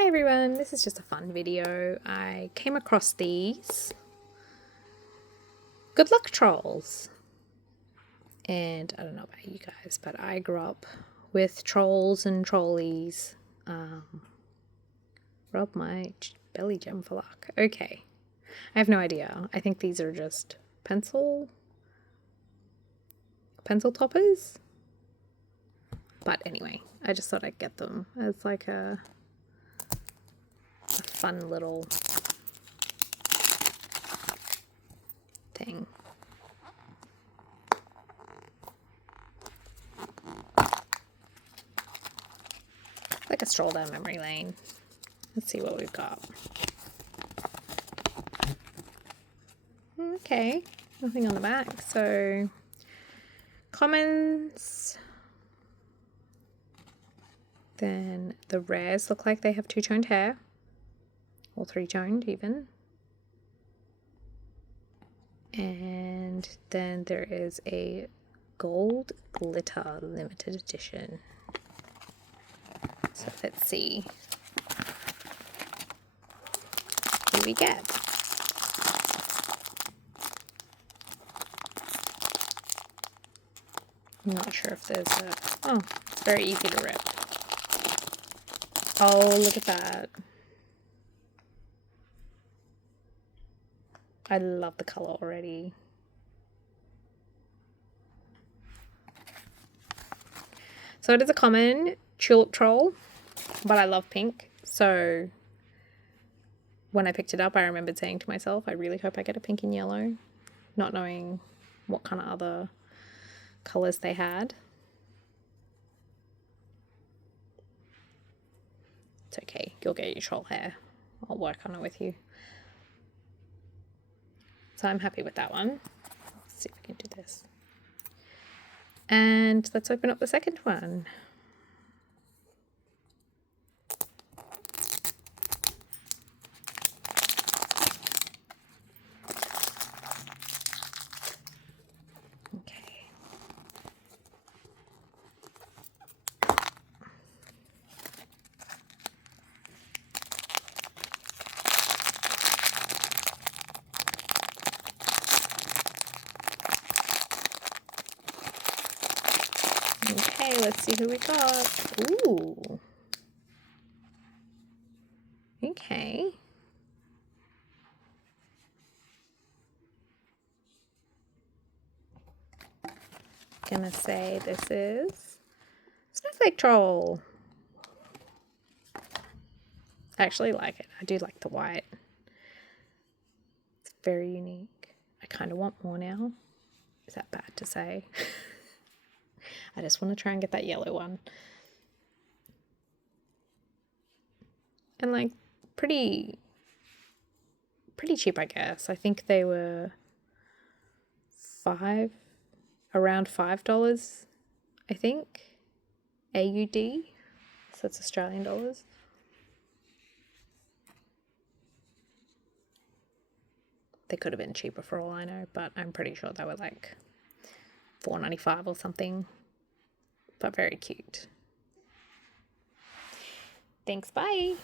Hi everyone, this is just a fun video. I came across these good luck trolls. And I don't know about you guys, but I grew up with trolls and trolleys. Rub my belly gem for luck. Okay. I have no idea. I think these are just pencil toppers. But anyway, I just thought I'd get them as like a fun little thing. Like a stroll down memory lane. Let's see what we've got. Okay, nothing on the back. So, commons. Then the rares look like they have two-toned hair. Or three-toned even. And then there is a gold glitter limited edition. So let's see who we get. I'm not sure if there's a... Oh, it's very easy to rip. Oh, look at that. I love the color already. So it is a common tulip troll, but I love pink. So when I picked it up, I remembered saying to myself, I really hope I get a pink and yellow, not knowing what kind of other colors they had. It's okay, you'll get your troll hair. I'll work on it with you. So I'm happy with that one. Let's see if we can do this. And let's open up the second one. Okay. Okay, let's see who we got. Ooh. Okay. Gonna say this is Snowflake Troll. I actually like it. I do like the white. It's very unique. I kind of want more now. Is that bad to say? I just want to try and get that yellow one. And like pretty cheap, I guess. I think they were around $5, I think. AUD. So that's Australian dollars. They could have been cheaper for all I know, but I'm pretty sure they were like $4.95 or something. But very cute. Thanks, bye.